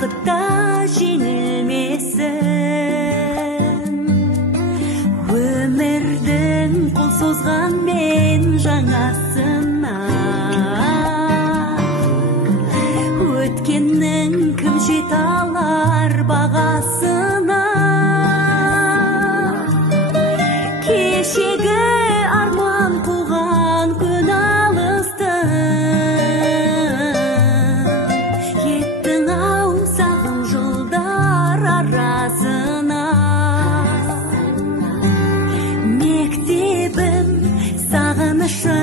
бақытта жеңілмесін. Өмірдің қол созған мен жаңасына, өткеннің кім жете алар бағасына. Кешегі арман қуған күн алысты, еттің ау сағым жылдар арасына. Мектебім сағынышым